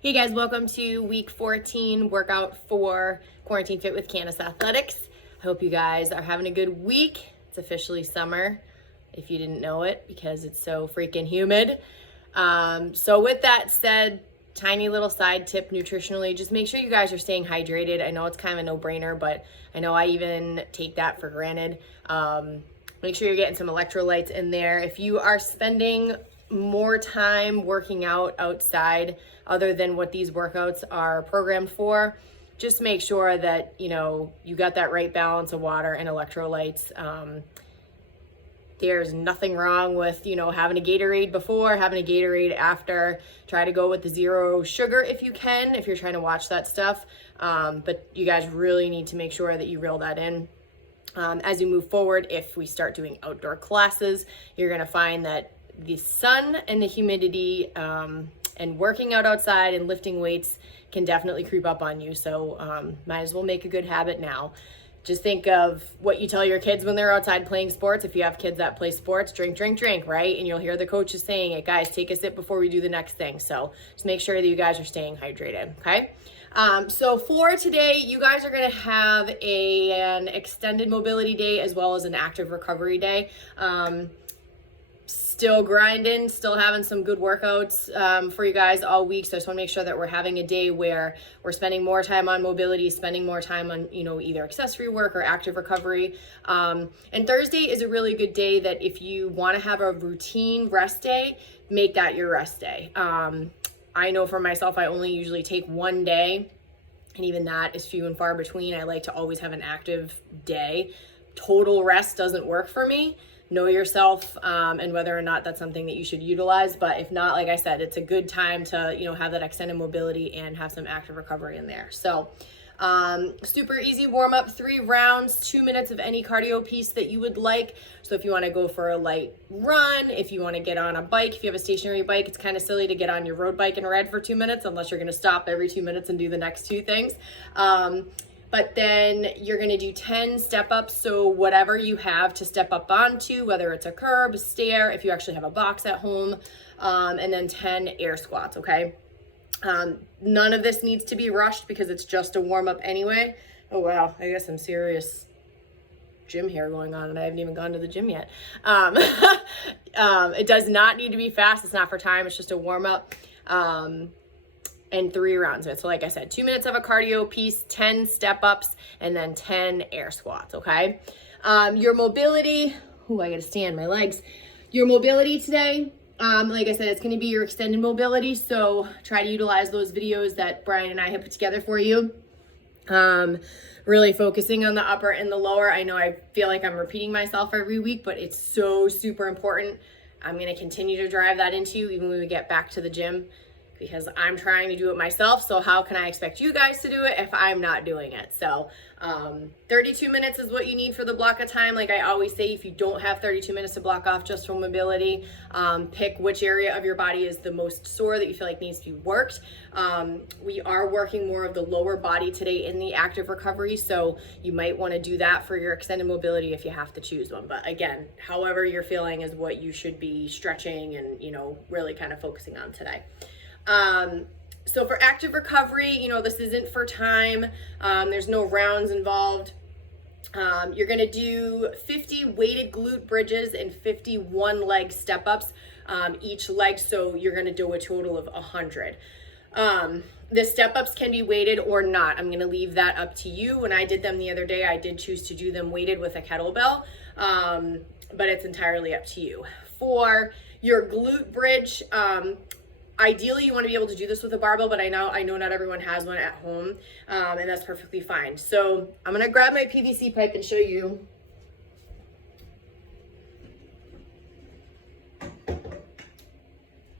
Hey guys, welcome to week 14 workout for Quarantine Fit with Candace Athletics. I hope you guys are having a good week. It's officially summer, if you didn't know it, because it's so freaking humid. So with that said, tiny little side tip nutritionally, just make sure you guys are staying hydrated. I know it's kind of a no-brainer, but I know I even take that for granted. Make sure you're getting some electrolytes in there. If you are spending more time working out outside other than what these workouts are programmed for, just make sure that you got that right balance of water and electrolytes. There's nothing wrong with having a Gatorade before, having a Gatorade after. Try to go with the zero sugar if you can, if you're trying to watch that stuff, but you guys really need to make sure that you reel that in. As you move forward, if we start doing outdoor classes, you're going to find that the sun and the humidity and working out outside and lifting weights can definitely creep up on you. So might as well make a good habit now. Just think of what you tell your kids when they're outside playing sports. If you have kids that play sports, drink, right? And you'll hear the coaches saying it, guys, take a sip before we do the next thing. So just make sure that you guys are staying hydrated, okay? So for today, you guys are going to have an extended mobility day as well as an active recovery day. Still grinding, still having some good workouts for you guys all week. So I just want to make sure that we're having a day where we're spending more time on mobility, spending more time on, either accessory work or active recovery. And Thursday is a really good day that if you want to have a routine rest day, make that your rest day. I know for myself, I only usually take one day, and even that is few and far between. I like to always have an active day. Total rest doesn't work for me. Know yourself and whether or not that's something that you should utilize. But if not, like I said, it's a good time to have that extended mobility and have some active recovery in there. So super easy warm up, 3 rounds, 2 minutes of any cardio piece that you would like. So if you want to go for a light run, if you want to get on a bike, if you have a stationary bike, it's kind of silly to get on your road bike and ride for 2 minutes unless you're going to stop every 2 minutes and do the next 2 things. But then you're going to do 10 step ups. So whatever you have to step up onto, whether it's a curb, a stair, if you actually have a box at home, and then 10 air squats. Okay. None of this needs to be rushed because it's just a warm up anyway. Oh, wow. I guess some serious gym hair going on and I haven't even gone to the gym yet. It does not need to be fast. It's not for time. It's just a warm up. And 3 rounds of it. So like I said, 2 minutes of a cardio piece, 10 step ups, and then 10 air squats, okay? Your mobility, I gotta stand my legs. Your mobility today, like I said, it's gonna be your extended mobility, so try to utilize those videos that Brian and I have put together for you. Really focusing on the upper and the lower. I know I feel like I'm repeating myself every week, but it's so super important. I'm gonna continue to drive that into you even when we get back to the gym, because I'm trying to do it myself. So how can I expect you guys to do it if I'm not doing it? So 32 minutes is what you need for the block of time. Like I always say, if you don't have 32 minutes to block off just for mobility, pick which area of your body is the most sore that you feel like needs to be worked. We are working more of the lower body today in the active recovery. So you might want to do that for your extended mobility if you have to choose one. But again, however you're feeling is what you should be stretching and, really kind of focusing on today. So for active recovery, this isn't for time. There's no rounds involved. You're going to do 50 weighted glute bridges and 51 leg step ups, each leg. So you're going to do a total of 100. The step ups can be weighted or not. I'm going to leave that up to you. When I did them the other day, I did choose to do them weighted with a kettlebell. But it's entirely up to you. For your glute bridge, ideally, you want to be able to do this with a barbell, but I know not everyone has one at home, and that's perfectly fine. So I'm going to grab my PVC pipe and show you.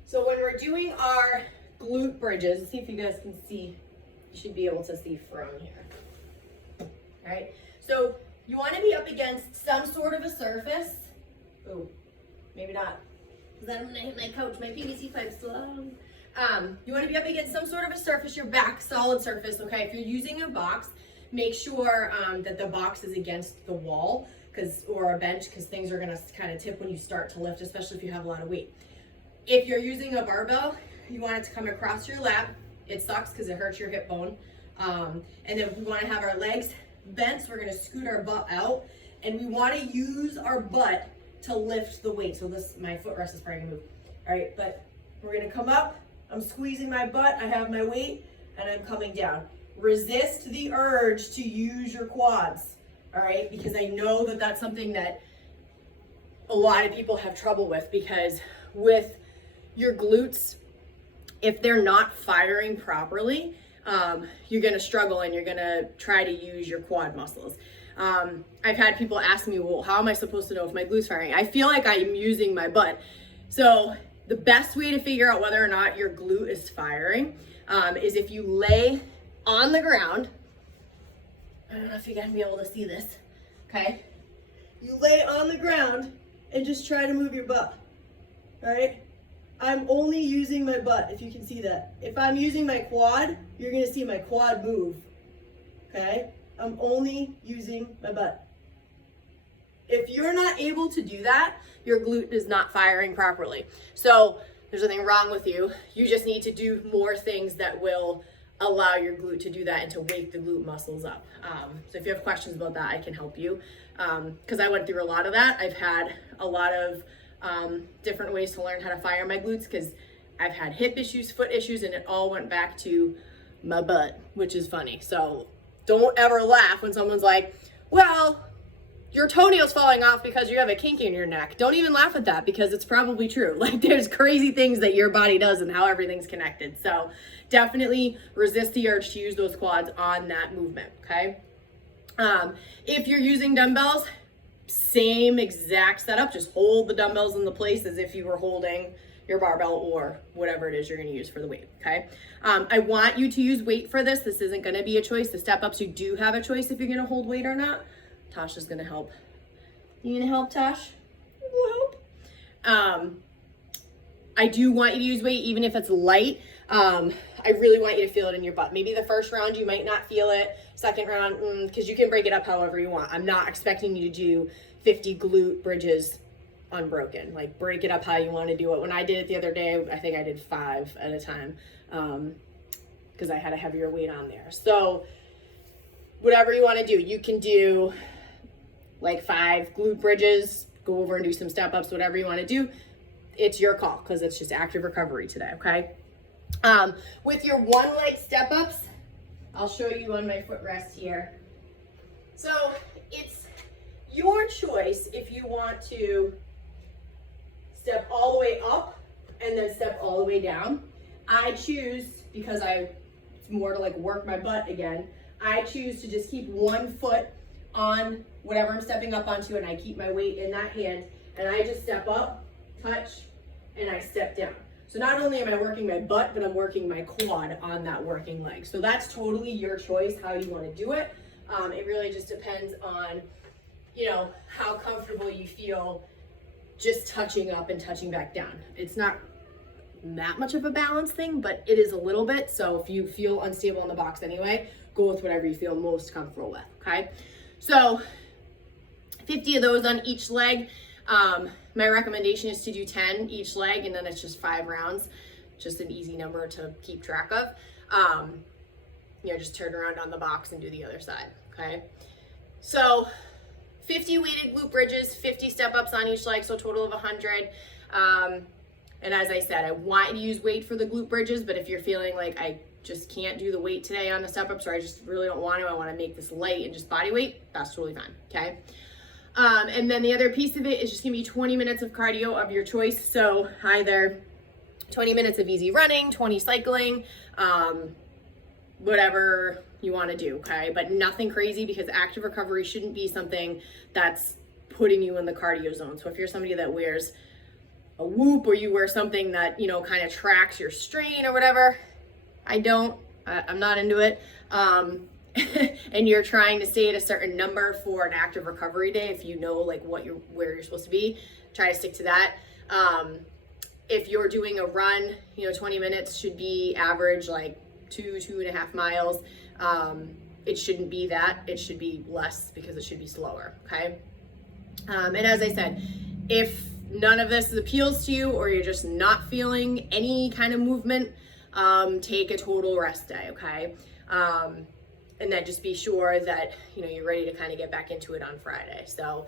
So when we're doing our glute bridges, let's see if you guys can see. You should be able to see from here. All right. So you want to be up against some sort of a surface. Oh, maybe not. Because I'm gonna hit my couch, my PVC pipe's slow. You want to be up against some sort of a surface, your back solid surface, okay? If you're using a box, make sure that the box is against the wall or a bench, because things are gonna kind of tip when you start to lift, especially if you have a lot of weight. If you're using a barbell, you want it to come across your lap It sucks because it hurts your hip bone. And then we want to have our legs bent, so we're going to scoot our butt out, and we want to use our butt to lift the weight. So this, my footrest is probably gonna move. All right, but we're gonna come up, I'm squeezing my butt, I have my weight, and I'm coming down. Resist the urge to use your quads, all right? Because I know that that's something that a lot of people have trouble with, because with your glutes, if they're not firing properly, you're gonna struggle and you're gonna try to use your quad muscles. I've had people ask me, well, how am I supposed to know if my glute's firing? I feel like I'm using my butt. So the best way to figure out whether or not your glute is firing is if you lay on the ground. I don't know if you're gonna be able to see this, okay? You lay on the ground and just try to move your butt, all right? I'm only using my butt, if you can see that. If I'm using my quad, you're gonna see my quad move, okay? I'm only using my butt. If you're not able to do that, your glute is not firing properly. So there's nothing wrong with you. You just need to do more things that will allow your glute to do that and to wake the glute muscles up. So if you have questions about that, I can help you. Because I went through a lot of that. I've had a lot of different ways to learn how to fire my glutes, because I've had hip issues, foot issues, and it all went back to my butt, which is funny. So don't ever laugh when someone's like, well, your toenail's falling off because you have a kink in your neck. Don't even laugh at that, because it's probably true. Like, there's crazy things that your body does and how everything's connected. So definitely resist the urge to use those quads on that movement, okay? If you're using dumbbells, same exact setup. Just hold the dumbbells in the place as if you were holding your barbell or whatever it is you're going to use for the weight, okay? I want you to use weight for this. This isn't going to be a choice. The step-ups, you do have a choice if you're going to hold weight or not. Tasha's going to help. You going to help, Tosh? You help? I do want you to use weight, even if it's light. I really want you to feel it in your butt. Maybe the first round you might not feel it. Second round, because you can break it up however you want. I'm not expecting you to do 50 glute bridges unbroken. Like, break it up how you want to do it. When I did it the other day, I think I did 5 at a time, because I had a heavier weight on there. So whatever you want to do, you can do like 5 glute bridges, go over and do some step ups, whatever you want to do. It's your call, because it's just active recovery today, okay? With your one leg step ups, I'll show you on my footrest here. So it's your choice if you want to step all the way up and then step all the way down. I choose, because it's more to like work my butt again, I choose to just keep one foot on whatever I'm stepping up onto, and I keep my weight in that hand, and I just step up, touch, and I step down. So not only am I working my butt, but I'm working my quad on that working leg. So that's totally your choice how you want to do it. It really just depends on, how comfortable you feel just touching up and touching back down. It's not that much of a balance thing, but it is a little bit. So if you feel unstable in the box anyway, go with whatever you feel most comfortable with, okay? So 50 of those on each leg. My recommendation is to do 10 each leg, and then it's just 5 rounds. Just an easy number to keep track of. Just turn around on the box and do the other side, okay? So 50 weighted glute bridges, 50 step-ups on each leg, so a total of 100. And as I said, I want you to use weight for the glute bridges, but if you're feeling like I just can't do the weight today on the step-ups, or I just really don't want to, I want to make this light and just body weight, that's totally fine, okay? And then the other piece of it is just gonna be 20 minutes of cardio of your choice. So either 20 minutes of easy running, 20 cycling, whatever you wanna do, okay? But nothing crazy, because active recovery shouldn't be something that's putting you in the cardio zone. So if you're somebody that wears a Whoop, or you wear something that, kind of tracks your strain or whatever, I'm not into it. And you're trying to stay at a certain number for an active recovery day, if you know like where you're supposed to be, try to stick to that. If you're doing a run, 20 minutes should be average, like 2.5 miles. It shouldn't be that. It should be less, because it should be slower, okay? And as I said, if none of this appeals to you, or you're just not feeling any kind of movement, take a total rest day, okay? And then just be sure that, you know, you're ready to kind of get back into it on Friday. So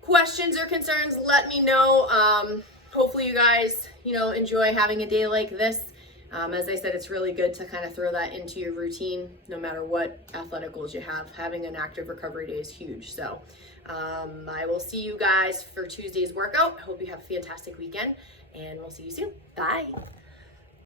questions or concerns, let me know. Hopefully you guys, you know, enjoy having a day like this. As I said, it's really good to kind of throw that into your routine, no matter what athletic goals you have. Having an active recovery day is huge. So I will see you guys for Tuesday's workout. I hope you have a fantastic weekend, and we'll see you soon. Bye.